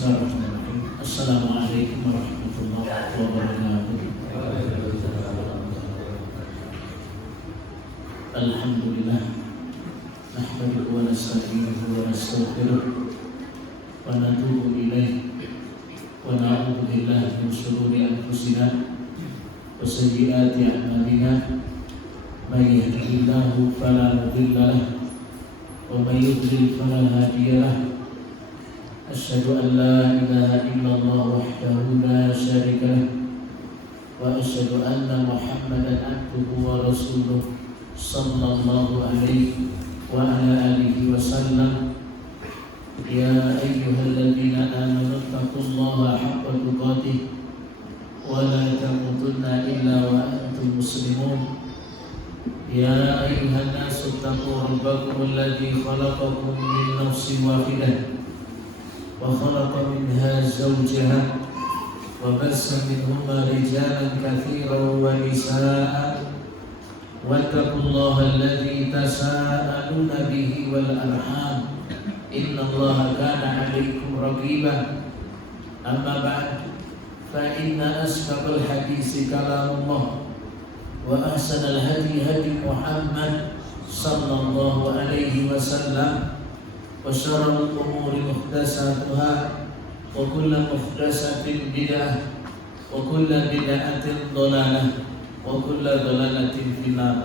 Bismillahirrahmanirrahim. Assalamualaikum warahmatullahi wabarakatuh. Alhamdulillah. Nahmaduhu wa nasta'inuhu wa nastaghfiruh wa natubu ilaihi wa na'udzu billahi min shururi anfusina wa sayyiati a'malina. May yahdihillahu fala mudilla lahu wa may yudlil fala hadiya lahu. Asyhadu an la ilaha illallah wahdahu la syarika lahu wa asyhadu anna Muhammadan abduhu wa rasuluh sallallahu alaihi wa ala alihi wa sallam. Ya ayyuhalladzina amanu taqullaha haqqa tuqatih wa la tamutunna illa wa antum muslimun. Ya ayyuhan nasu taqu rabbakum alladzi khalaqakum min nafsin wahidah وخلق منها زوجها وبث منهما رجالا كثيرا ونساء واتقوا الله الذي تساءلون به والأرحام إن الله كان عليكم رقيبا. أما بعد فإن أصدق الحديث كلام الله وأحسن الهدي هدي محمد صلى الله عليه وسلم وشر الأمور محدثاتها وكل محدثة بدعة وكل بدعة ضلالة وكل ضلالة في النار.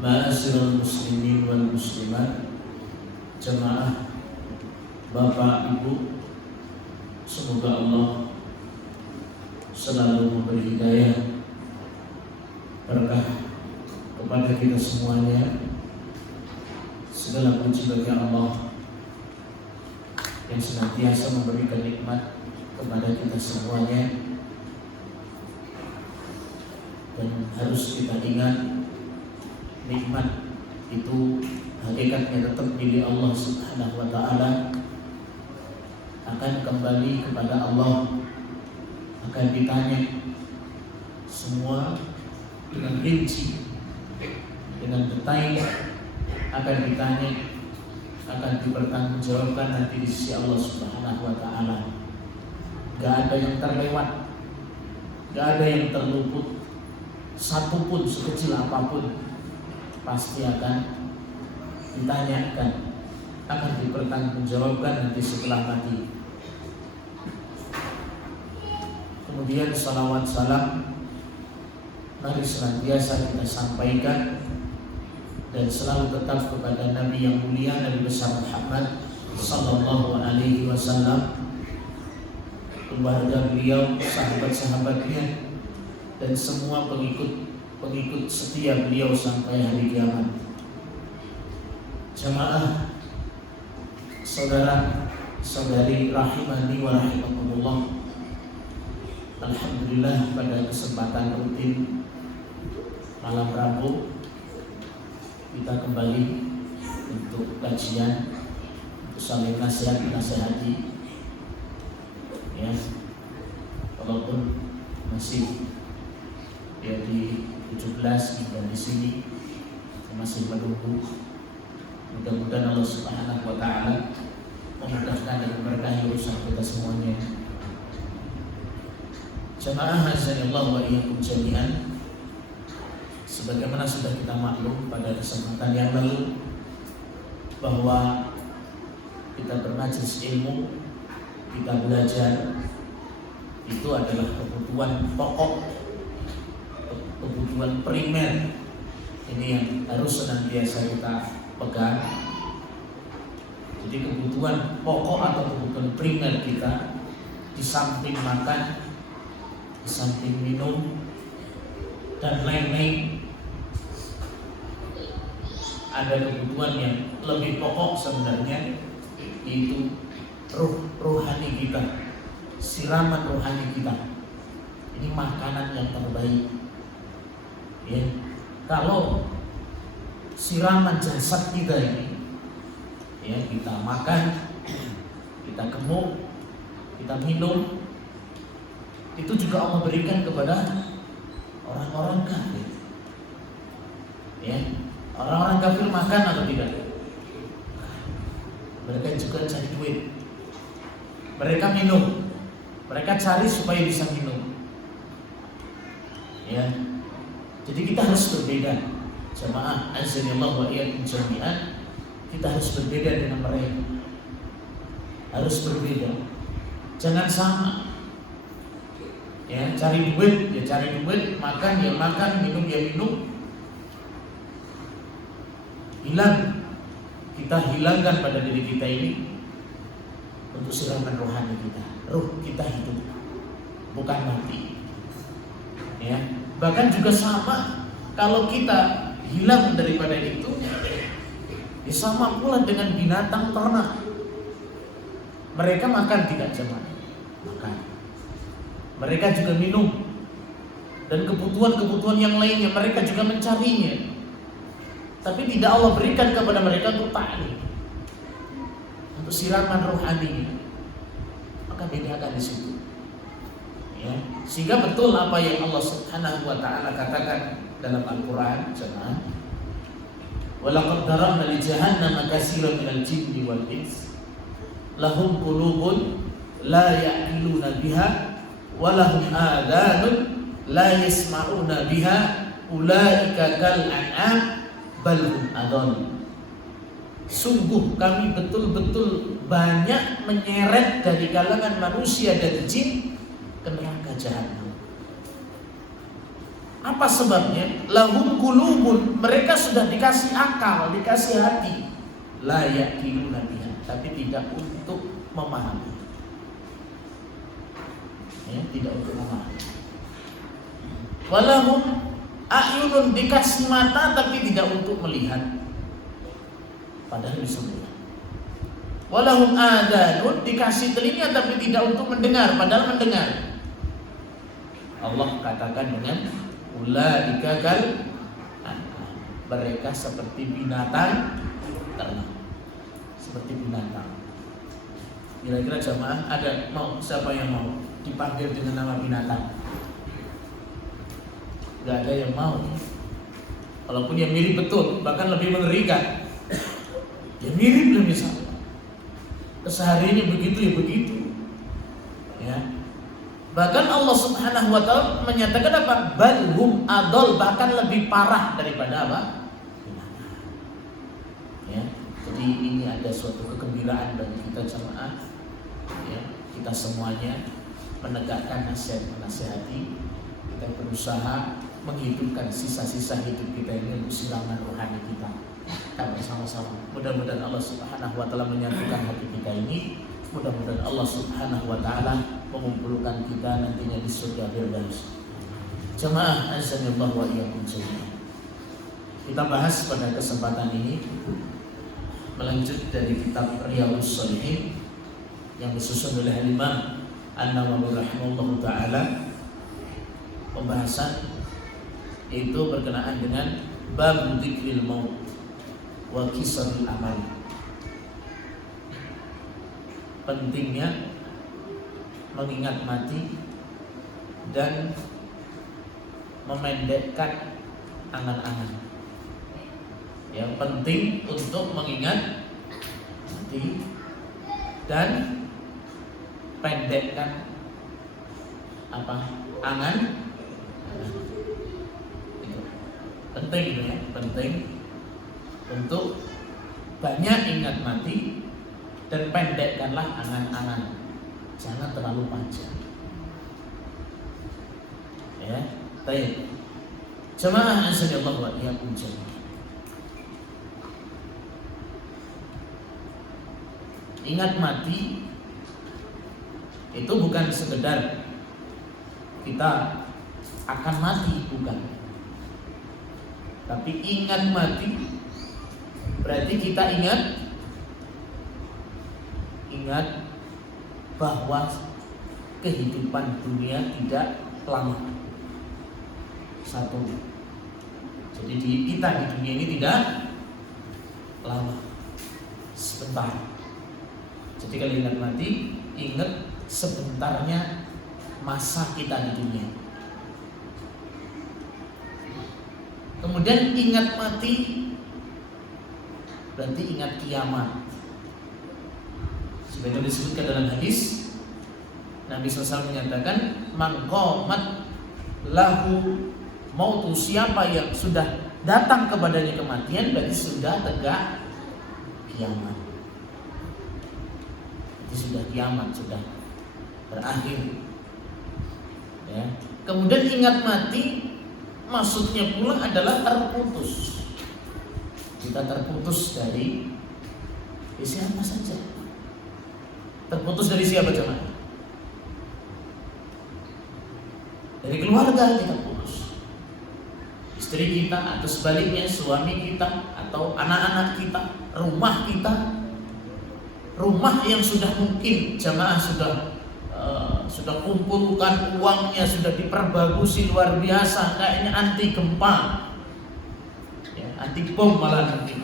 Ma'asyiral muslimin wal muslimat, jemaah, Bapak Ibu, semoga Allah selalu memberi hidayah berkah kepada kita semuanya. Segala puji bagi Allah yang senantiasa memberikan nikmat kepada kita semuanya, dan harus kita ingat nikmat itu hakikatnya tetap milik Allah Subhanahu wa ta'ala, akan kembali kepada Allah, akan ditanya semua dengan rinci, dengan detail, akan ditanya, akan dipertanggungjawabkan nanti di sisi Allah Subhanahu wa ta'ala. Gak ada yang terlewat, gak ada yang terluput, satupun sekecil apapun pasti akan ditanyakan, akan dipertanggungjawabkan nanti setelah mati. Kemudian salawat salam mari senantiasa kita sampaikan dan selalu tetap kepada Nabi yang mulia, Nabi besar Muhammad sallallahu alaihi wasallam, keluarga beliau, sahabat-sahabatnya, dan semua pengikut setia beliau sampai hari kiamat. Jamaah, saudara saudari rahimani wa rahimakumullah, alhamdulillah pada kesempatan rutin malam Rabu kita kembali untuk kajian, untuk saling nasihati, ya, walaupun masih ya di 17 dan di sini masih menunggu. Mudah-mudahan Allah Subhanahu wa ta'ala memudahkan dan memberkahi urusan kita semuanya. Jamaah azanillahu wa iyyakum jami'an. Sebagaimana sudah kita maklum pada kesempatan yang lalu bahwa kita bermajlis ilmu, kita belajar, itu adalah kebutuhan pokok, kebutuhan primer. Ini yang harus senantiasa kita pegang. Jadi kebutuhan pokok atau kebutuhan primer kita, di samping makan, di samping minum dan lain-lain, ada kebutuhan yang lebih pokok sebenarnya, yaitu rohani kita, siraman rohani kita. Ini makanan yang terbaik, ya. Kalau siraman jasad kita ini, ya, kita makan, kita gemuk, kita minum, itu juga Allah berikan kepada orang-orang kafir, ya. Orang-orang kafir makan atau tidak? Mereka juga cari duit, mereka minum, mereka cari supaya bisa minum. Ya, jadi kita harus berbeda, jamaah azanillahu wa iyyakum jami'an. Kita harus berbeda dengan mereka, harus berbeda, jangan sama. Ya, cari duit, ya cari duit, makan ya makan, minum ya minum. Hilang, kita hilangkan pada diri kita ini untuk siraman rohani kita. Ruh kita hidup, bukan mati. Ya, bahkan juga sama, kalau kita hilang daripada itu, ya sama pula dengan binatang ternak. Mereka makan tidak jemaah? Makan. Mereka juga minum, dan kebutuhan-kebutuhan yang lainnya mereka juga mencarinya. Tapi tidak Allah berikan kepada mereka untuk ta'lim, untuk siraman rohani. Maka bedakan di situ. Ya, sehingga betul apa yang Allah Subhanahu wa taala katakan dalam Al-Qur'an, jemaah. Walaqad daramna li jahannama katsiran minal jinni wal ins lahum qulubun la ya'qiluna biha wa lahum adhanun la yasma'una biha ulaika kal an'am bal hum adall. Sungguh kami betul-betul banyak menyeret dari kalangan manusia dan jin ke neraka jahanam. Apa sebabnya? Lahum qulubun, mereka sudah dikasih akal, dikasih hati, la yaqiluna biha, tapi tidak untuk memahami. Ya, tidak untuk memahami. Walahum a'yunun, dikasih mata tapi tidak untuk melihat, padahal bisa melihat. Walahum adhanun, dikasih telinga tapi tidak untuk mendengar, padahal mendengar. Allah katakan dengan ulaika kal an'am, mereka seperti binatang ternak, seperti binatang. Kira-kira jamaah ada mau, siapa yang mau dipanggil dengan nama binatang? Gak ada yang mau. Walaupun yang mirip betul, bahkan lebih mengerikan. Ya mirip lah misalnya, kesehariannya begitu ya begitu. Ya. Bahkan Allah Subhanahu wa taala menyatakan apa? Balhum adol, bahkan lebih parah daripada apa? Binatang. Ya. Jadi ini ada suatu kegembiraan bagi kita jemaah. Ya, kita semuanya menegakkan nasihat menasihati, kita berusaha menghidupkan sisa-sisa hidup kita ini untuk siraman rohani kita. Kita bersama-sama. Mudah-mudahan Allah Subhanahu wa taala menyatukan hati kita ini. Mudah-mudahan Allah Subhanahu wa taala mengumpulkan kita nantinya di surga Firdaus. Jemaah azanillahu wa iyyakum jami'an. Kita bahas pada kesempatan ini melanjut dari kitab Riyadhus Shalihin yang disusun oleh Imam An-Nawawi rahimahullahu taala. Pembahasan itu berkenaan dengan bab dzikril maut wa qissatul amal. Pentingnya mengingat mati dan memendekkan angan-angan. Yang penting untuk mengingat mati dan pendekkan apa? Angan. Itu penting ya, penting untuk banyak ingat mati dan pendekkanlah angan-angan. Jangan terlalu panjang. Ya, baik. Jemaah azanillahu wa iyyakum jami'an. Ingat mati itu bukan sekedar kita akan mati, bukan. Tapi ingat mati berarti kita ingat bahwa kehidupan dunia tidak lama. Satu. Jadi kita di dunia ini tidak lama, sebentar. Jadi kalau ingat mati, ingat sebentarnya masa kita di dunia. Kemudian ingat mati berarti ingat kiamat. Sebagaimana disebutkan dalam hadis, Nabi SAW menyatakan, man qamat lahu mautu, siapa yang sudah datang kepadanya kematian berarti sudah tegak kiamat. Itu sudah kiamat, sudah berakhir. Ya. Kemudian ingat mati, maksudnya pula adalah terputus. Kita terputus dari siapa saja. Terputus dari siapa jemaah? Dari keluarga kita putus. Istri kita atau sebaliknya suami kita atau anak-anak kita, rumah kita. Rumah yang sudah mungkin jemaah sudah kumpulkan uangnya, sudah diperbagusi luar biasa, kayaknya anti gempa, ya, anti bom malah nanti,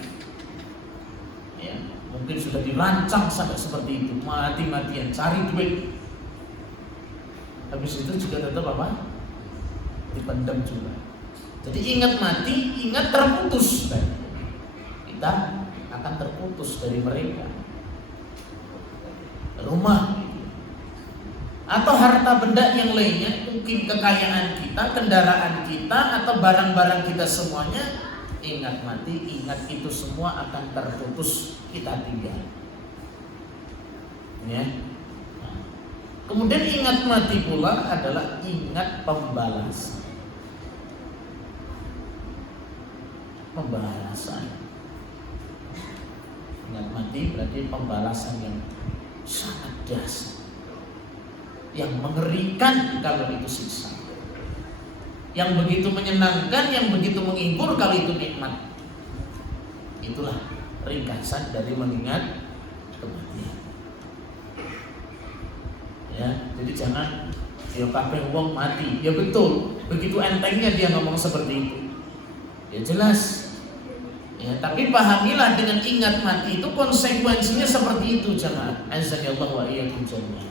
ya, mungkin sudah dirancang sampai seperti itu, mati-matian cari duit, habis itu juga tetap apa? Dipendam juga. Jadi ingat mati, ingat terputus, kita akan terputus dari mereka, rumah atau harta benda yang lainnya, mungkin kekayaan kita, kendaraan kita, atau barang-barang kita semuanya. Ingat mati, ingat itu semua akan terputus, kita tinggal. Ya. Kemudian ingat mati pula adalah ingat pembalasan. Pembalasan. Ingat mati berarti pembalasan yang sangat dahsyat, yang mengerikan kalau itu siksa, yang begitu menyenangkan, yang begitu menghibur kalau itu nikmat. Itulah ringkasan dari mengingat kematian. Ya, jadi jangan ya kabeh wong mati. Ya betul, begitu entengnya dia ngomong seperti itu. Ya jelas. Ya, tapi pahamilah dengan ingat mati itu konsekuensinya seperti itu jemaah. Azza-Jalla wa iyyakum jami'an.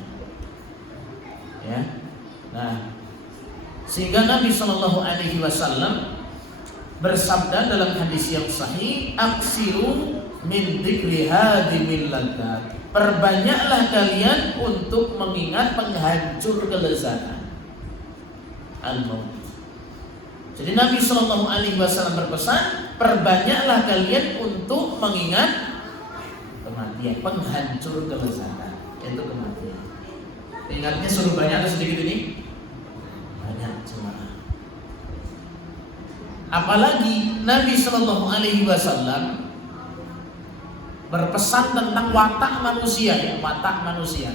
Ya. Nah, sehingga Nabi Shallallahu Alaihi Wasallam bersabda dalam hadis yang sahih, aksiru min dzikri hadimil ladzat, perbanyaklah kalian untuk mengingat penghancur kelezatan al-maut. Jadi Nabi Shallallahu Alaihi Wasallam berpesan, perbanyaklah kalian untuk mengingat kematian, penghancur kelezatan, yaitu kematian. Ingatnya suruh banyak atau sedikit ini? Banyak jemaah. Apalagi Nabi Shallallahu Alaihi Wasallam berpesan tentang watak manusia, ya, watak manusia.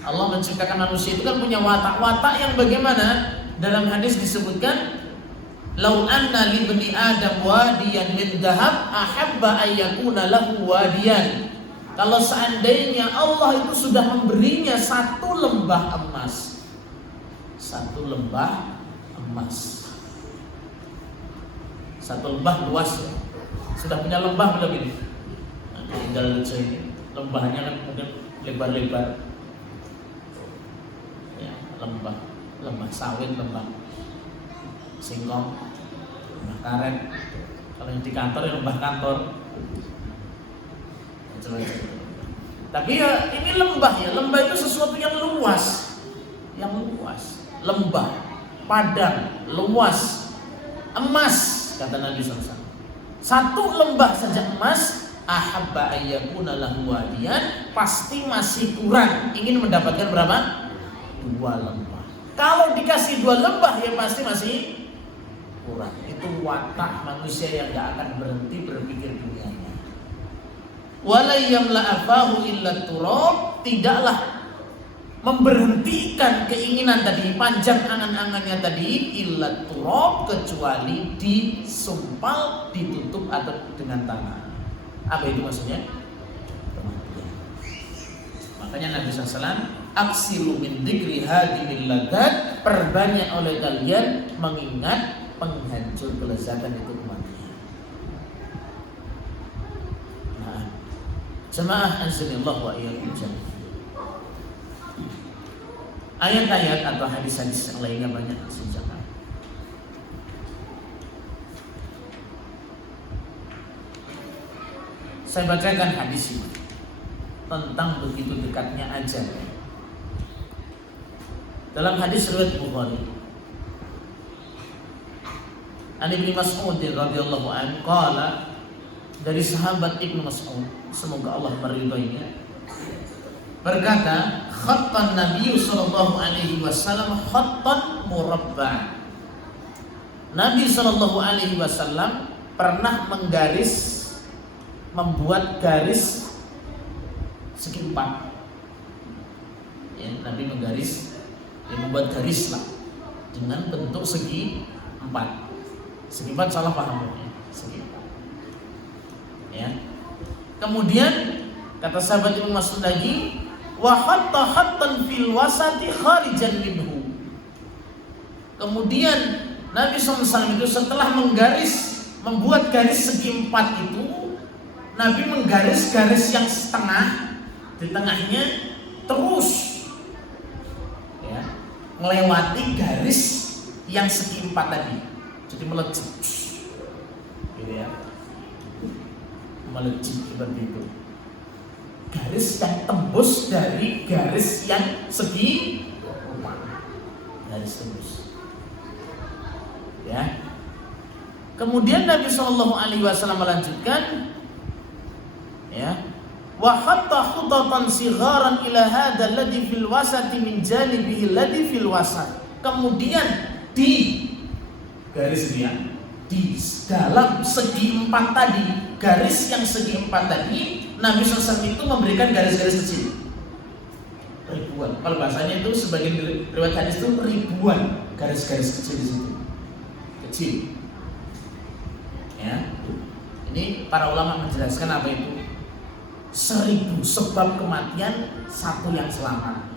Allah menciptakan manusia itu kan punya watak-watak yang bagaimana? Dalam hadis disebutkan, lau anna li bani adam wadiyan min dhahab ahabba ayyakuna lahu wadiyan. Kalau seandainya Allah itu sudah memberinya satu lembah emas, satu lembah emas, satu lembah luas, ya. Sudah punya lembah belum ini? Nah, tinggal ini lembahnya kan mungkin lebar-lebar, ya, lembah sawit, lembah singkong, lembah karet. Kalau yang di kantor ya lembah kantor. Tapi ya ini lembah, ya, lembah itu sesuatu yang luas, lembah, padang, luas, emas, kata Nabi SAW. Satu lembah saja emas, ahabba ayyakuna lahu wadiyan, pasti masih kurang, ingin mendapatkan berapa? 2 lembah. Kalau dikasih 2 lembah ya pasti masih kurang. Itu watak manusia yang gak akan berhenti berpikir dunianya. Wala yamla'afahu illa turab, tidaklah memberhentikan keinginan tadi, panjang angan-angannya tadi, illa turab, kecuali disumpal, ditutup atau dengan tanah. Apa itu maksudnya? Kematian. Makanya Nabi SAW, aksiru min dzikri hadimil ladzat, perbanyak oleh kalian mengingat penghancur kelezatan itu kematian. Nah, jemaah azanillah wa iyyakum jami'an. Ayat-ayat atau hadis-hadis yang lainnya banyak sejauh. Saya bacakan hadis ini tentang begitu dekatnya ajal. Dalam hadis riwayat Bukhari, An Ibnu Mas'ud radhiyallahu anhu qala, dari sahabat Ibnu Mas'ud, semoga Allah meridhoinya, berkata, khattan Nabi sallallahu alaihi wasallam khattan murabba'. Nabi sallallahu alaihi wasallam pernah membuat garis segi empat. Ya, Nabi membuat garis lah dengan bentuk segi empat. Segi empat salah paham ya, segi empat. Ya. Kemudian kata sahabat Ibnu Mas'ud lagi, wa hatta hattan fil wasati kharijan minhu. Kemudian Nabi SAW itu setelah membuat garis segi empat itu, Nabi menggaris garis yang setengah, di tengahnya terus ya, melewati garis yang segi empat tadi. Jadi melejit gitu ya, melejit seperti itu. Garis yang tembus dari garis yang segi empat, garis tembus ya. Kemudian Nabi SAW melanjutkan ya, wa hatta khutatan sigharan ila hadha alladhi fil wasati min janibihi alladhi fil wasat. Kemudian di garis dia, di dalam segi empat tadi, garis yang segi empat tadi, Nabi SAW itu memberikan garis-garis kecil ribuan. Kalau bahasanya itu sebagian riwayat hadis itu ribuan garis-garis kecil di situ, kecil ya. Ini para ulama menjelaskan apa itu 1000 sebab kematian, satu yang selamat.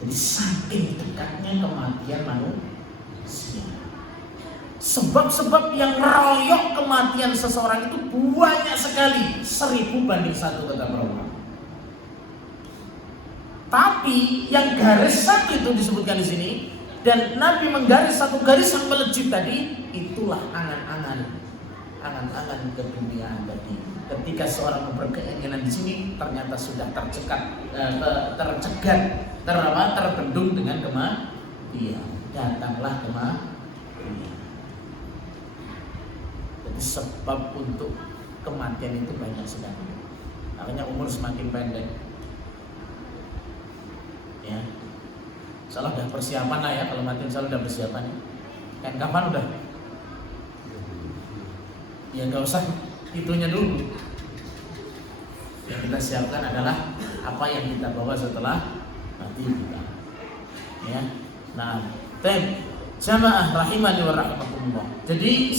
Jadi saking dekatnya kematian manusia. Sebab-sebab yang meroyok kematian seseorang itu banyak sekali, 1000 banding 1 kata para ulama. Tapi yang garis satu itu disebutkan di sini, dan Nabi menggaris satu garis yang melejit tadi, itulah angan-angan keduniaan tadi. Ketika seorang berkeinginan di sini, ternyata sudah terbendung dengan kematian. Datanglah kematian. Jadi sebab untuk kematian itu banyak sekali. Makanya umur semakin pendek. Ya, salah udah persiapan lah ya, kalau mati salah udah persiapan. Kan kapan udah? Ya nggak usah itunya dulu. Yang kita siapkan adalah apa yang kita bawa setelah mati kita. Ya, nah, jamaah rahimani wa rahimakumullah. Jadi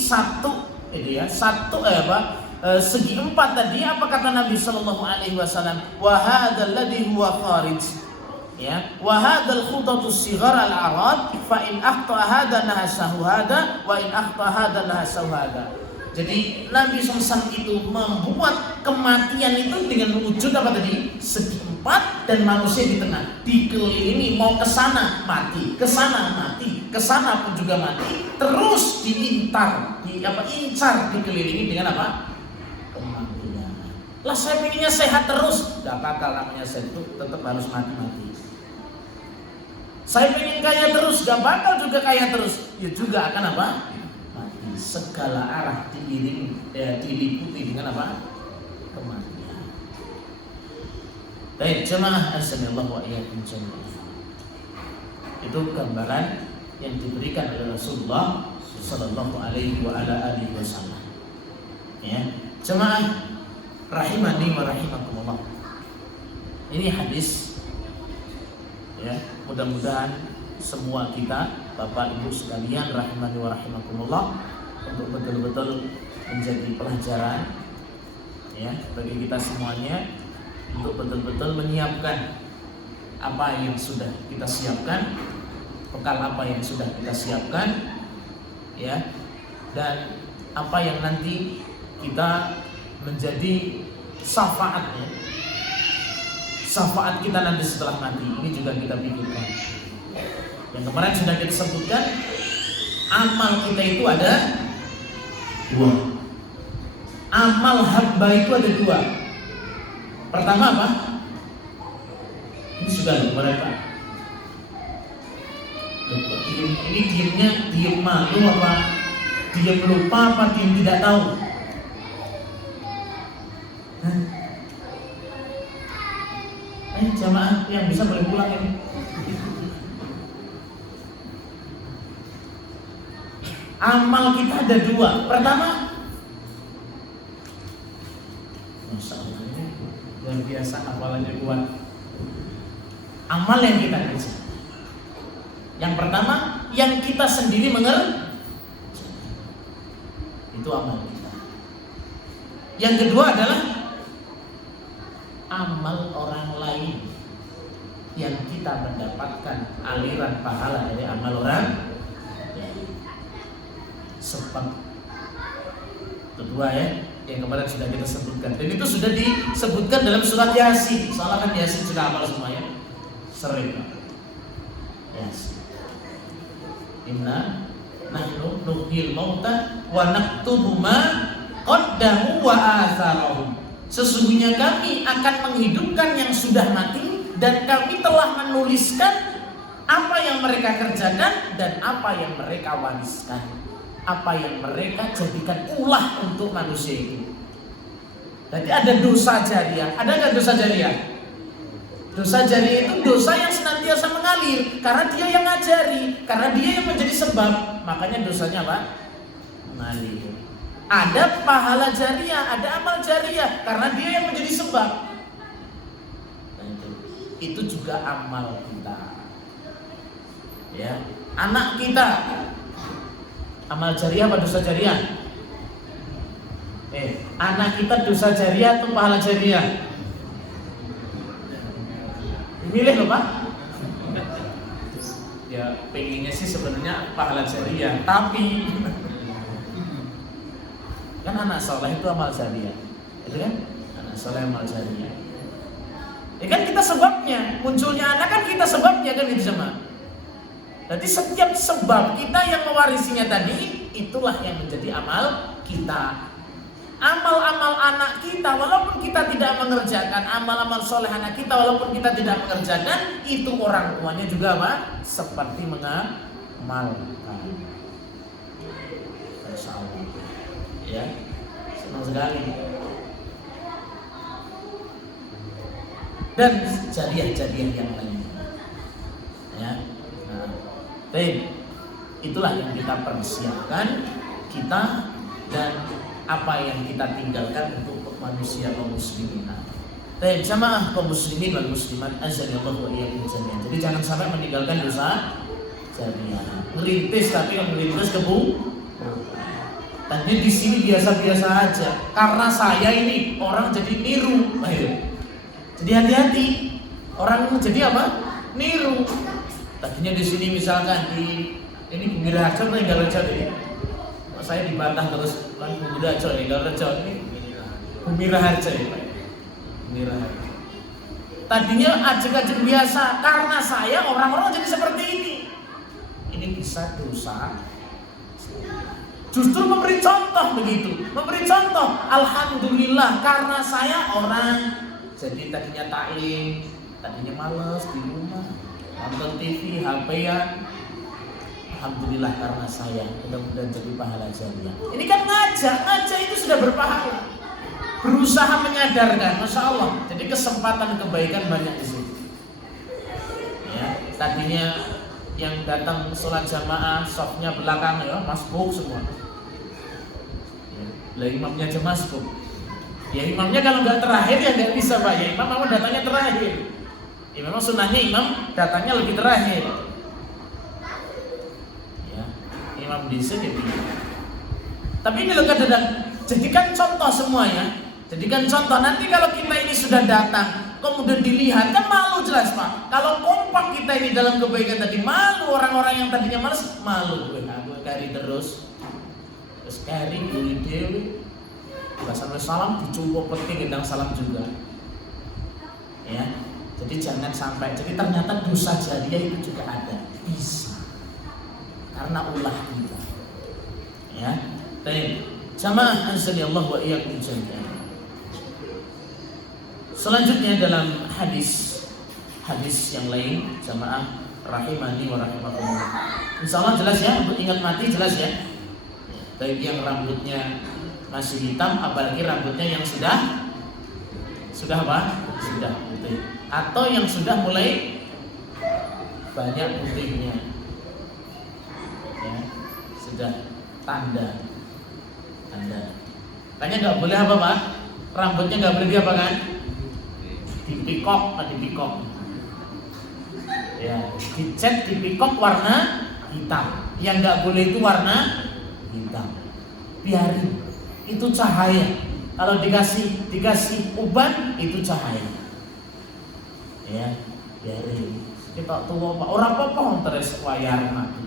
segi empat tadi apa kata Nabi sallallahu alaihi wasallam? Wa hadzal ladzi huwa kharij. Ya, wa hadzal khutatu sighar al-arad fa in akhta hadza nahasahu hadza wa in akhta hadza nahasahu hadza. Jadi Nabi SAW itu membuat kematian itu dengan wujud apa tadi? Segi empat dan manusia di tengah, dikelilingi, mau ke sana mati, ke sana mati, ke sana pun juga mati, terus incar dikelilingi dengan apa? Kematian. Lah saya pengennya sehat terus, gak bakal, namanya sehat itu tetap harus mati-mati. Saya pengen kaya terus, gak bakal juga kaya terus, ya juga akan apa? Segala arah diliputi dengan apa? Kematian. Baik, jemaah assalamualaikum warahmatullahi wabarakatuh. Itu gambaran yang diberikan oleh Rasulullah sallallahu alaihi wasallam. Ya, jemaah rahimani wa rahimakumullah. Ini hadis ya, mudah-mudahan semua kita Bapak Ibu sekalian rahimani wa rahimakumullah untuk betul-betul menjadi pelajaran ya bagi kita semuanya, untuk betul-betul menyiapkan apa yang sudah kita siapkan, bekal apa yang sudah kita siapkan ya, dan apa yang nanti kita menjadi syafaatnya, syafaat kita nanti setelah mati. Ini juga kita pikirkan. Yang kemarin sudah kita sebutkan, amal kita itu ada 2. Amal hamba itu ada 2. Pertama apa? Ini sudah kemarin Pak. Ini diemnya diem malu apa diem lupa apa diem tidak tahu? Jamaah yang bisa boleh pulang ini. Amal kita ada dua. Pertama, Masya Allah, ini luar biasa hafalannya kuat. Amal yang kita kerja. Yang pertama, yang kita sendiri mengerjakan. Itu amal kita. Yang kedua adalah amal orang lain yang kita mendapatkan aliran pahala dari amal orang lain. Sebab kedua ya, yang kemarin sudah kita sebutkan, dan itu sudah disebutkan dalam surat Yasin. Soalnya kan Yasin sudah hafal semua ya, sering Yasin. Inna nahnu nuhyil mauta wa naktubu ma qaddamu wa atharahum. Sesungguhnya kami akan menghidupkan yang sudah mati, dan kami telah menuliskan apa yang mereka kerjakan dan apa yang mereka wariskan, apa yang mereka jadikan ulah untuk manusia itu. Jadi ada dosa jariah. Ada nggak dosa jariah? Dosa jariah itu dosa yang senantiasa mengalir karena dia yang ngajari, karena dia yang menjadi sebab. Makanya dosanya apa? Mengalir. Ada pahala jariah, ada amal jariah karena dia yang menjadi sebab. Itu juga amal kita. Ya, anak kita amal jariah apa dosa jariah? Anak kita dosa jariah atau pahala jariah? Pilih loh Pak. Ya pengennya sih sebenarnya pahala jariah, tapi kan anak soleh itu amal jariah, itu kan? Anak soleh amal jariah. Ya kan kita sebabnya, munculnya anak kan kita sebabnya kan itu sama. Jadi setiap sebab kita yang mewarisinya tadi, itulah yang menjadi amal kita. Amal-amal anak kita, walaupun kita tidak mengerjakan, amal-amal soleh anak kita, walaupun kita tidak mengerjakan, itu orang tuanya juga apa? Seperti mengamalkan. Masya Allah. Ya, senang sekali. Dan jariah-jariah yang lain. Ya, nah, itulah yang kita persiapkan kita dan apa yang kita tinggalkan untuk manusia kaum muslimin. Baik, jamaah kaum muslimin wal muslimat azanillahu wa iyyakum jami'an. Jadi jangan sampai meninggalkan dosa jariah. Melintis tapi yang melintis ke tadi di sini biasa-biasa aja. Karena saya ini orang jadi niru. Ayo. Jadi hati-hati. Orang jadi apa? Niru. Tadinya di sini misalkan di ini Bumi Raja meninggal Raja deh. Saya dibantah terus kan Bumi Raja meninggal Raja ini Bumi Raja ya Pak. Bumi Raja. Tadinya ajak-ajak biasa, karena saya orang-orang jadi seperti ini. Ini bisa dosa. Justru memberi contoh begitu, memberi contoh. Alhamdulillah karena saya orang jadi tadinya taklim, tadinya males di rumah, nonton TV, HP-an. Alhamdulillah karena saya mudah-mudahan jadi pahala jariah. Ini kan ngajak itu sudah berpahala. Berusaha menyadarkan, Masya Allah. Jadi kesempatan kebaikan banyak di sini. Ya, tadinya yang datang sholat jamaah, safnya belakang ya, masbuk semua. Lah imamnya aja masbuk. Ya imamnya kalau nggak terakhir ya nggak bisa Pak. Ya imam mau datangnya terakhir. Ya memang sunnahnya imam datangnya lebih terakhir. Ya, imam di sini. Tapi ini loh kadang-kadang jadikan contoh semuanya. Jadikan contoh, nanti kalau kita ini sudah datang kemudian dilihat kan malu jelas Pak. Kalau kompak kita ini dalam kebaikan tadi, malu orang-orang yang tadinya malas, malu gue kari terus. Terus kari dewi nggak sampai salam dicoba penting gendang salam juga. Ya, jadi jangan sampai. Jadi ternyata dosa jariah itu juga ada, bisa karena ulah kita. Ya, baik. Jamaah azanillahu wa iyyakum jami'an. Selanjutnya dalam hadis yang lain, jamaah rahimani wa rahimakumullah. Insyaallah jelas ya, untuk ingat mati jelas ya. Baik yang rambutnya masih hitam, apalagi rambutnya yang sudah apa? Sudah putih. Atau yang sudah mulai banyak putihnya. Ya, sudah tanda. Makanya nggak boleh apa Pak? Rambutnya nggak boleh apa kan? Dipikok. Ya, dicat dipikok warna hitam. Yang nggak boleh itu warna hitam. Biarin, itu cahaya. Kalau dikasih uban itu cahaya. Ya, biarin. Kita tua Pak, orang apa terus wayar mati.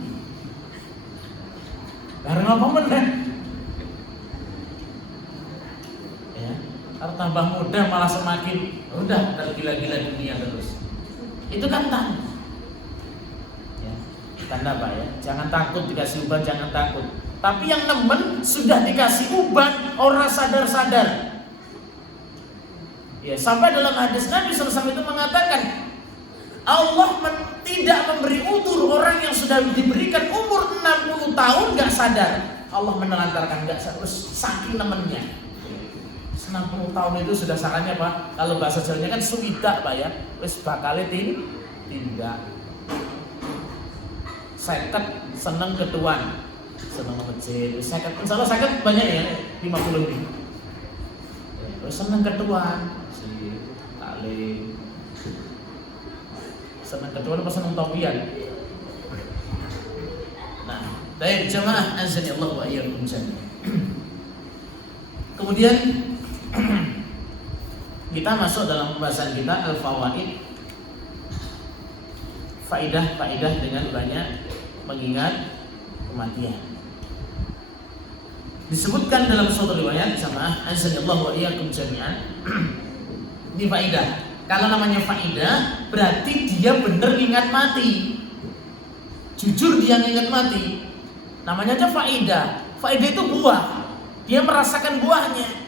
Bareng apa meneh? Ya, kalau tambah muda malah semakin udah tergila-gila dunia terus. Itu kan tanda. Ya, tanda Pak ya. Jangan takut dikasih uban, jangan takut. Tapi yang nemen sudah dikasih uban, orang sadar-sadar. Ya, sampai dalam hadis Nabi SAW itu mengatakan Allah tidak memberi udzur orang yang sudah diberikan umur 60 tahun gak sadar. Allah menelantarkan gak sadar, saking nemennya. 60 tahun itu sudah sarannya Pak. Kalau bahasa Jawanya kan suwidak Pak ya. Wis bakal tindak. Seket seneng ketuan, seneng masjid. Seket, insyaallah seket banyak ya, 50 lebih. Terus seneng ketuan, si taklim. Seneng ketuan apa seneng topian? Nah, baik jemaah azza Allah wa iyyakum jami'an. Kemudian kita masuk dalam pembahasan kita al-fawaid, faidah dengan banyak mengingat kematian. Disebutkan dalam suatu riwayat jamaah azanillahu wa iyyakum jami'an. Ini faidah. Kalau namanya faidah berarti dia benar ingat mati. Jujur dia ingat mati. Namanya aja faidah. Faidah itu buah. Dia merasakan buahnya.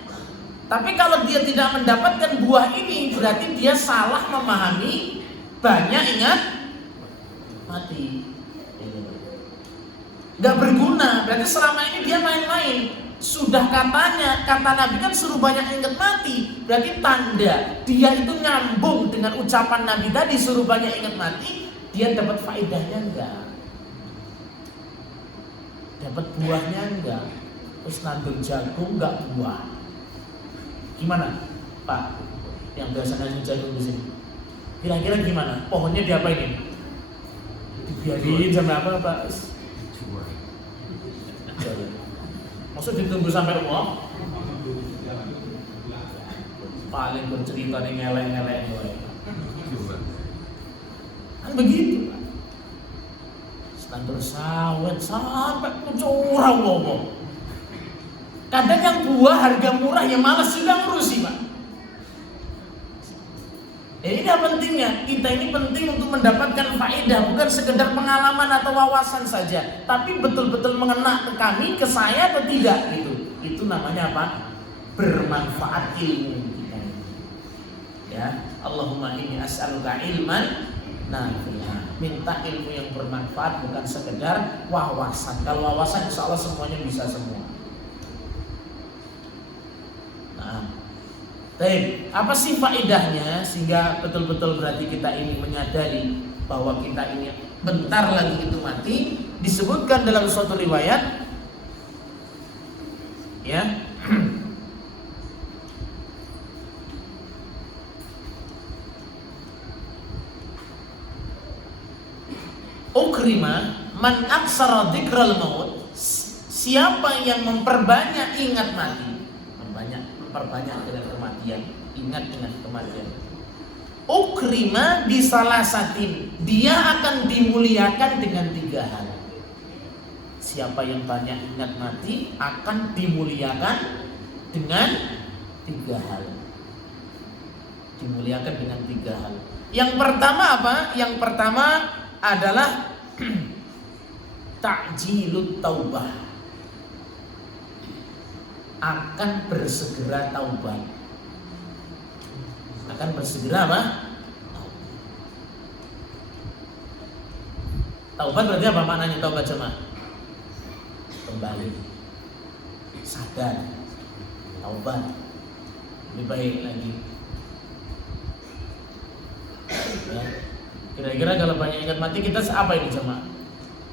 Tapi kalau dia tidak mendapatkan buah ini, berarti dia salah memahami banyak ingat mati. Gak berguna, berarti selama ini dia main-main. Sudah katanya, kata Nabi kan suruh banyak ingat mati. Berarti tanda dia itu nyambung dengan ucapan Nabi tadi, suruh banyak ingat mati. Dia dapat faedahnya enggak? Dapat buahnya enggak? Terus nandur jagung enggak buah? Gimana Pak yang biasa nandur jagung di sini? Kira-kira gimana? Pohonnya diapain? Dibiarin sama apa Pak? Maksud ditunggu sampai uang? Paling bercerita nih ngelek-ngelek kan begitu Pak. Standar sawit sampai curah ngomong. Kadang yang buah harga murah yang malas juga ngurusi Pak. Ini apa pentingnya? Kita ini penting untuk mendapatkan faedah, bukan sekedar pengalaman atau wawasan saja, tapi betul-betul mengena ke kami, ke saya atau tidak gitu. Itu namanya apa? Bermanfaat ilmu kita. Ya, Allahumma inni as'aluka ilman nafi'an. Minta ilmu yang bermanfaat, bukan sekedar wawasan. Kalau wawasan insya Allah semuanya bisa semua. Nah, baik, apa sih faedahnya sehingga betul-betul berarti kita ini menyadari bahwa kita ini bentar lagi itu mati? Disebutkan dalam suatu riwayat, ya, ukrima man aksara dzikral maut. Siapa yang memperbanyak ingat mati, memperbanyak dengan kematian, ingat dengan kematian. Ukrima bisalasatin, dia akan dimuliakan dengan 3 hal. Siapa yang banyak ingat mati akan dimuliakan dengan 3 hal. Dimuliakan dengan 3 hal. Yang pertama apa? Yang pertama adalah ta'jilut taubah. Akan bersegera taubat. Akan bersegera apa? Taubat berarti apa maknanya taubat jemaah? Kembali, sadar, taubat, lebih baik lagi. Ya. Kira-kira kalau banyak ingat mati kita apa ini jemaah?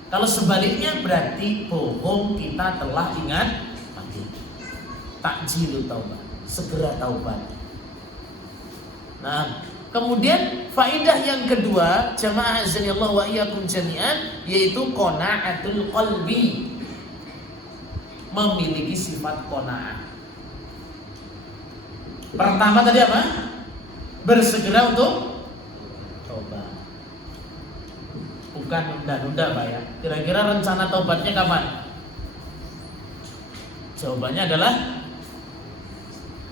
Kalau sebaliknya berarti bohong kita telah ingat mati. Takjilu taubat, segera taubat. Nah, kemudian faidah yang kedua, jamaah azanillahu wa iyyakum jami'an, yaitu qana'atul qalbi. Memiliki sifat qana'ah. Pertama tadi apa? Bersegera untuk taubat. Bukan nunda-nunda Pak ya. Kira-kira rencana taubatnya kapan? Jawabannya adalah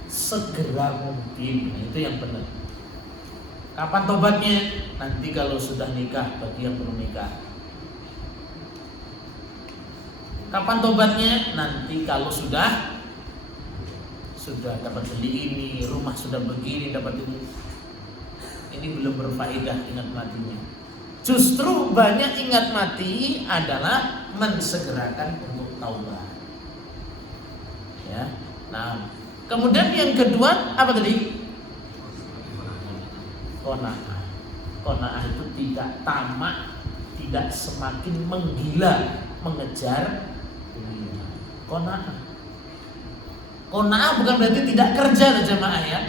segera mungkin. Nah, itu yang benar. Kapan tobatnya? Nanti kalau sudah nikah, bagi yang belum nikah. Kapan tobatnya? Nanti kalau sudah dapat beli ini, rumah sudah begini, dapat ini. Ini belum berfaedah ingat matinya. Justru banyak ingat mati adalah mensegerakan untuk taubat. Ya. Nah, kemudian yang kedua apa tadi? Qanaah. Qanaah itu tidak tamak, tidak semakin menggila mengejar dunia. Qanaah. Qanaah bukan berarti tidak kerja jemaah ya.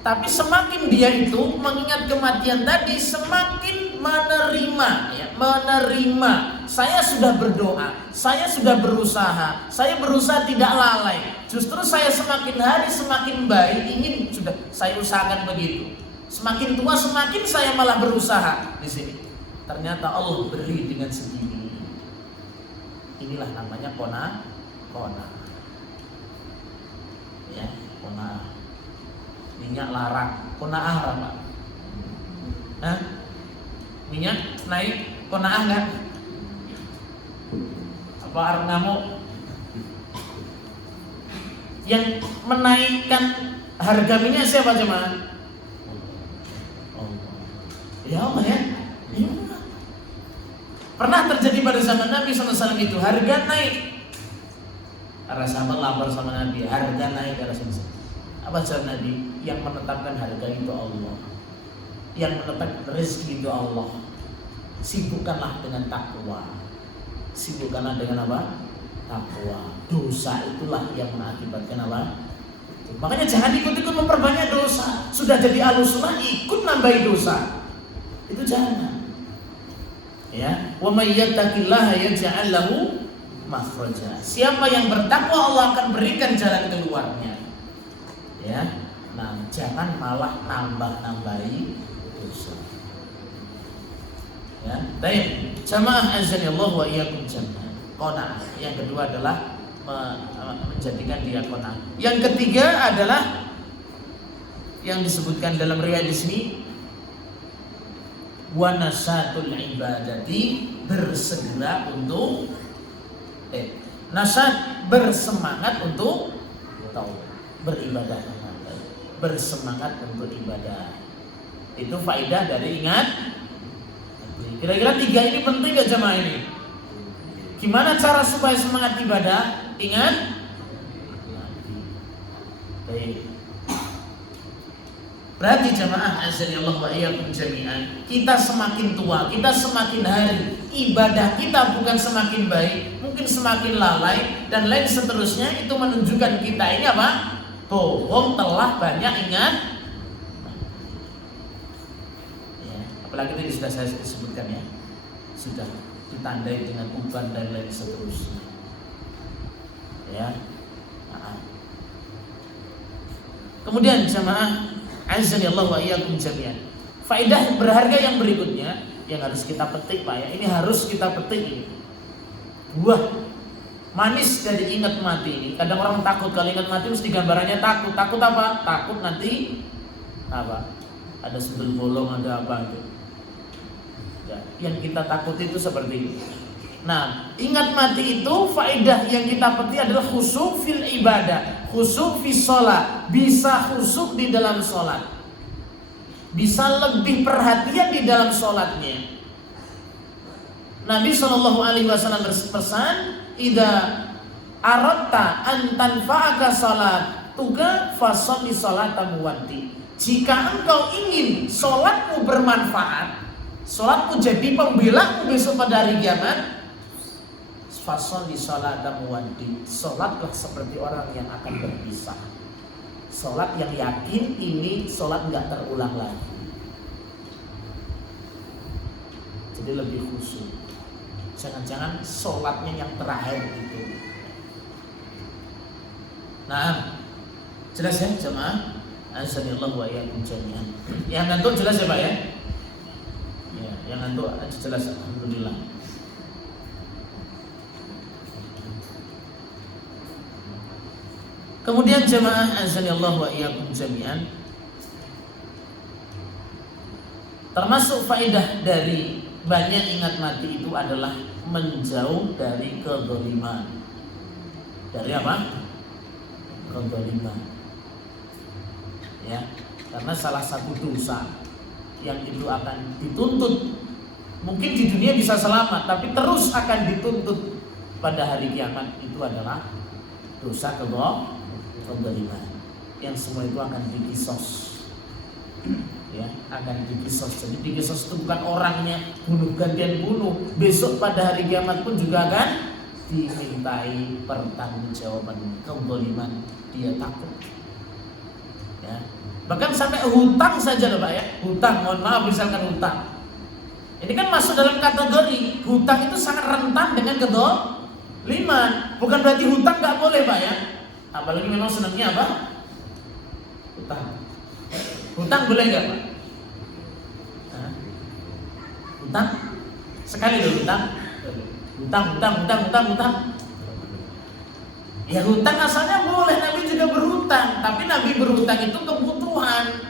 Tapi semakin dia itu mengingat kematian tadi, semakin menerima ya, menerima. Saya sudah berdoa, saya sudah berusaha, saya berusaha tidak lalai. Justru saya semakin hari semakin baik, ingin sudah saya usahakan begitu. Semakin tua semakin saya malah berusaha di sini. Ternyata Allah beri dengan segini. Inilah namanya qanaah. Ya, qanaah. Minyak larang, qanaah apa? Hah? Minyak naik, qanaah enggak? Apa arep ngamuk? Yang menaikkan harga minyak siapa jemaah? Ya Allah ya. Pernah terjadi pada zaman Nabi SAW itu harga naik. Para sahabat lapor sama Nabi, harga naik karena apa jawab Nabi? Yang menetapkan harga itu Allah, yang menetapkan rezeki itu Allah. Sibukkanlah dengan takwa. Sibukkanlah dengan apa? Takwa. Dosa itulah yang mengakibatkan apa? Makanya jangan ikut-ikut memperbanyak dosa. Sudah jadi ahlussunnah ikut nambahi dosa. Itu jangan. Ya, wa may yattaqillaha yaj'al lahu makhraja. Siapa yang bertakwa Allah akan berikan jalan keluarnya. Ya. Nah, jangan malah nambah-nambahi dosa. Ya, baik. Jamaah azanillahu wa iyyakum jami'an. Qanaah. Yang kedua adalah menjadikan dia qanaah. Yang ketiga adalah yang disebutkan dalam riwayat di sini, wa nasatul ibadati, bersegera untuk nasat, bersemangat untuk beribadah, bersemangat untuk ibadah. Itu faedah dari ingat. Kira-kira tiga ini penting gak jamaah ini? Gimana cara supaya semangat ibadah? Ingat. Baik. Berarti jamaah azanillahu wa iyyakum jami'an, kita semakin tua, kita semakin hari, ibadah kita bukan semakin baik, mungkin semakin lalai dan lain seterusnya. Itu menunjukkan kita ini apa? Bohong, telah banyak ingat. Ya, apalagi tadi sudah saya sebutkan ya, sudah ditandai dengan uban dan lain seterusnya. Ya. Kemudian jamaah azanillahu wa iyyakum jami'an, faedah berharga yang berikutnya yang harus kita petik Pak ya. Ini harus kita petik ini. Buah manis dari ingat mati ini. Kadang orang takut kalau ingat mati mesti gambarannya takut. Takut apa? Takut nanti apa? Ada sundel bolong, ada apa gitu. Ya, yang kita takut itu seperti ini. Nah, ingat mati itu faedah yang kita petik adalah khusyuk fil ibadah, khusyuk fi sholat. Bisa khusyuk di dalam sholat, bisa lebih perhatian di dalam sholatnya. Nabi SAW berpesan, "Idza aratta an tanfa'aka salatuka fasholli salata muwaddi." Jika engkau ingin sholatmu bermanfaat, sholatmu jadi pembelamu besok pada hari kiamat, fasholli salata muwaddi. Sholatlah seperti orang yang akan berpisah. Sholat yang yakin ini sholat nggak terulang lagi. Jadi lebih khusyuk. Jangan-jangan sholatnya yang terakhir itu. Nah, jelas ya jemaah. Azanillahu wa iyyakum jami'an. Yang ngantuk jelas ya Pak ya? Ya, yang ngantuk jelas, alhamdulillah. Kemudian jemaah azanillahu wa iyyakum jami'an, termasuk faedah dari banyak ingat mati itu adalah menjauh dari kezaliman. Dari apa? Kezaliman. Ya, karena salah satu dosa yang itu akan dituntut, mungkin di dunia bisa selamat, tapi terus akan dituntut pada hari kiamat, itu adalah dosa kezaliman. Yang semua itu akan dikisos. Ya, akan dikisos. Jadi dikisos itu bukan orangnya bunuh gantian bunuh. Besok pada hari kiamat pun juga akan dimintai pertanggungjawaban kezaliman dia takut. Ya. Bahkan sampai hutang saja loh Pak ya. Hutang, mohon maaf misalkan hutang. Ini kan masuk dalam kategori hutang itu sangat rentan dengan kezaliman. Bukan berarti hutang nggak boleh Pak ya. Apalagi memang senangnya apa? Hutang. Hutang boleh nggak Pak? Hutang? Sekali loh hutang. Hutang. Ya hutang asalnya boleh, Nabi juga berhutang. Tapi Nabi berhutang itu kebutuhan.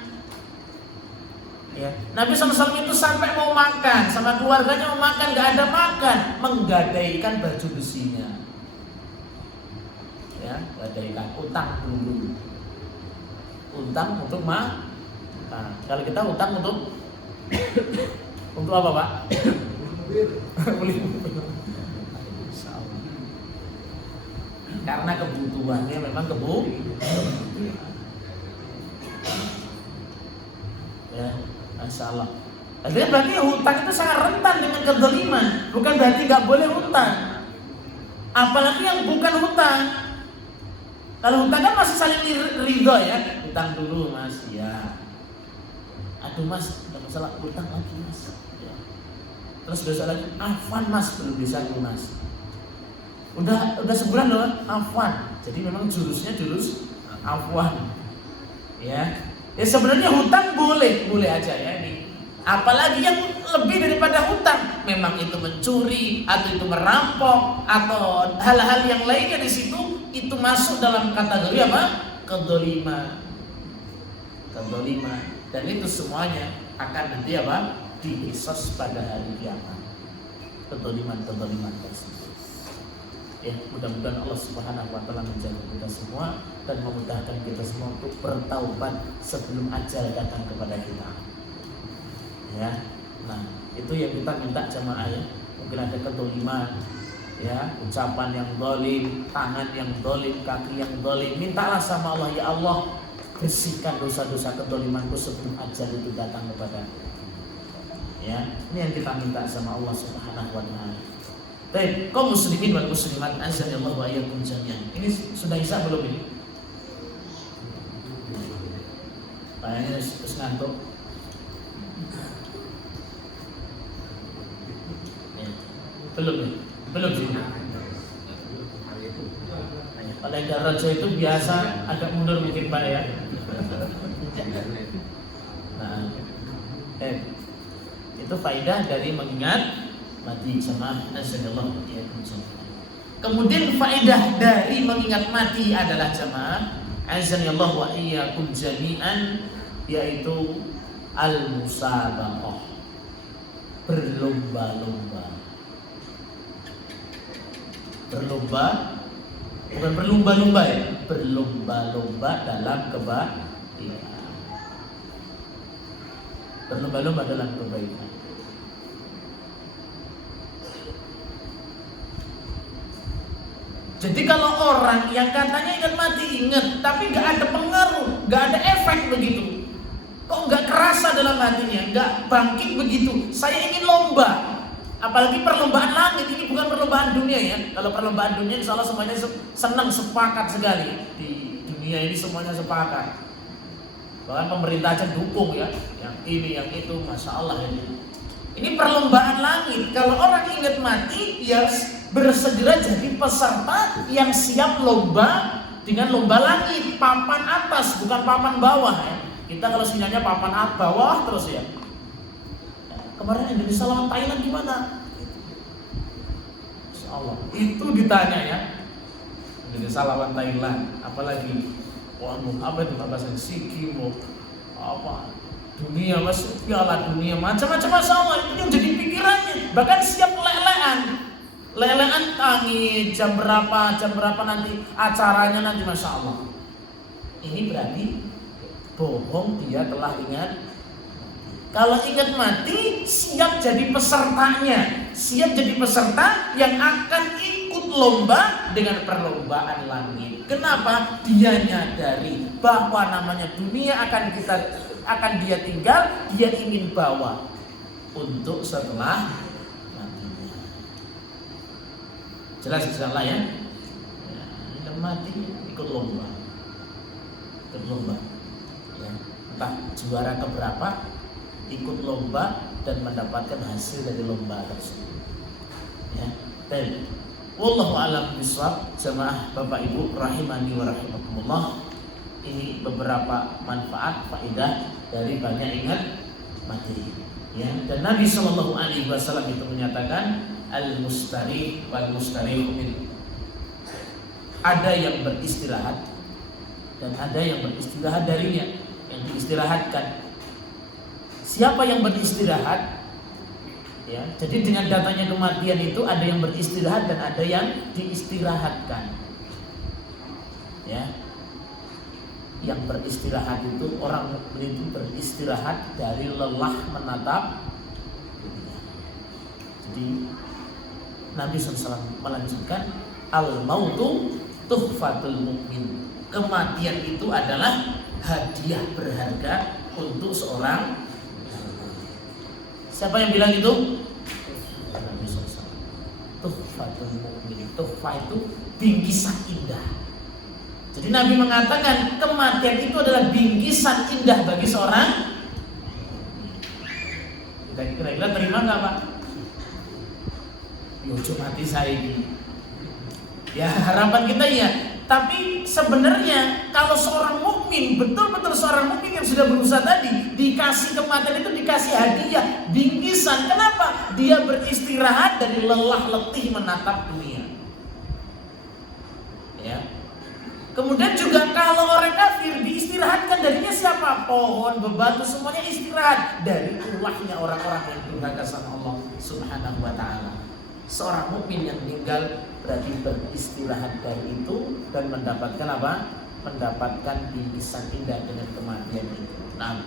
Ya. Nabi SAW itu sampai mau makan sama keluarganya, mau makan nggak ada makan, menggadaikan baju besinya. Ya, gadaikan, utang dulu. Utang untuk makan. Nah, kalau kita utang untuk apa Pak? Beli mobil. Karena kebutuhannya memang ya, Masya Allah. Artinya berarti hutang itu sangat rentan dengan kezaliman. Bukan berarti nggak boleh hutang. Apalagi yang bukan hutang. Kalau hutang kan masih saling ridho ya. Hutang dulu Mas, ya. Aduh Mas, ada masalah hutang lagi Mas. Ya. Terus besok lagi, afwan Mas, belum bisa lunas. Udah sebulan loh, afwan. Jadi memang jurusnya jurus afwan. Ya. Ya sebenarnya hutang boleh aja ya ini. Apalagi yang lebih daripada hutang, memang itu mencuri atau itu merampok atau hal-hal yang lainnya di situ, itu masuk dalam kategori apa? Kezaliman. Dan itu semuanya akan nanti apa? Dikisos pada hari kiamat. Kezaliman tersebut. Ya, mudah-mudahan Allah Subhanahu wa taala menjaga kita semua dan memudahkan kita semua untuk bertaubat sebelum ajal datang kepada kita. Ya. Nah, itu yang kita minta jamaah ya. Mungkin ada kezaliman, ya, ucapan yang zalim, tangan yang zalim, kaki yang zalim. Mintalah sama Allah, ya Allah, bersihkan dosa-dosa kezalimanku sebelum ajal itu datang kepadaku. Ya, ini yang kita minta sama Allah Subhanahu wa taala. Baik, kaum muslimin wal muslimat, azanillahu wa iyyakum jami'an. Ini sudah isya belum ini? Kayaknya harus ngantuk. Ya. Belum sih. Kalau yang raja itu biasa agak mundur mungkin Pak ya. Nah, itu faedah dari mengingat mati jamaah nasallallahu alaihi wasallam. Kemudian faedah dari mengingat mati adalah jamaah azanillahu wa iyyakum jami'an, yaitu al-musabaqah, berlomba-lomba. Bukan berlomba-lomba ya, berlomba-lomba dalam kebaikan. Berlomba-lomba dalam kebaikan. Jadi kalau orang yang katanya ingat mati, ingat, tapi gak ada pengaruh, gak ada efek begitu, kok gak kerasa dalam hatinya, gak bangkit begitu. Saya ingin lomba, apalagi perlombaan langit, ini bukan perlombaan dunia ya. Kalau perlombaan dunia insya Allah semuanya senang, sepakat sekali. Di dunia ini semuanya sepakat, bahkan pemerintah aja dukung ya, yang ini, yang itu, Masya Allah ya. Ini perlombaan langit. Kalau orang ingat mati, ya bersegera jadi peserta yang siap lomba dengan lomba langit, papan atas bukan papan bawah ya. Kita kalau sinyalnya papan atas bawah terus ya. Kemarin Indonesia lawan Thailand gimana? Masya Allah. Itu ditanya ya. Indonesia lawan Thailand, apalagi apa itu bahasa Sikkim, apa dunia, mas piala dunia, macam-macam masalah itu yang jadi pikirannya. Bahkan siap lelean tangi jam berapa nanti acaranya nanti, Masya Allah. Ini berarti bohong, dia telah ingat. Kalau ingat mati, siap jadi pesertanya, siap jadi peserta yang akan ikut lomba dengan perlombaan langit. Kenapa? Dia nyadari bahwa namanya dunia akan dia tinggal, dia ingin bawa untuk setelah matinya. Jelas insyaallah ya. Ingat mati ikut lomba. Ya. Entah juara keberapa, ikut lomba dan mendapatkan hasil dari lomba tersebut. Ya. Dan wallahu a'lam bishawab, jamaah Bapak Ibu rahimani wa rahimakumullah. Ini beberapa manfaat faedah dari banyak ingat mati. Ya. Dan Nabi Shallallahu Alaihi Wasallam itu menyatakan al-mustarih wal mustarih min. Ada yang beristirahat dan ada yang beristirahat darinya, yang diistirahatkan. Siapa yang beristirahat? Ya, jadi dengan datanya kematian itu ada yang beristirahat dan ada yang diistirahatkan. Ya. Yang beristirahat itu orang itu beristirahat dari lelah menatap dunia. Jadi Nabi SAW melanjutkan al-mautu tuhfatul mu'min. Kematian itu adalah hadiah berharga untuk seorang. Siapa yang bilang itu? Nabi SAW. Tuhfatul mu'min. Tuhfa itu bingkisan indah. Jadi Nabi mengatakan kematian itu adalah bingkisan indah bagi seorang. Kira-kira terima nggak Pak? Yojo mati saya ini. Ya harapan kita ya. Tapi sebenarnya kalau seorang mukmin, betul-betul seorang mukmin yang sudah berusaha tadi, dikasih kematian itu dikasih hadiah, bingkisan. Kenapa? Dia beristirahat dari lelah letih menatap dunia. Ya. Kemudian juga kalau orang kafir diistirahatkan darinya siapa? Pohon, bebatu, semuanya istirahat dari ulahnya orang-orang yang durhaka sama Allah Subhanahu wa taala. Seorang mukmin yang meninggal berarti beristirahat dari itu dan mendapatkan apa? Mendapatkan bingkisan indah dengan kematian itu. Nah,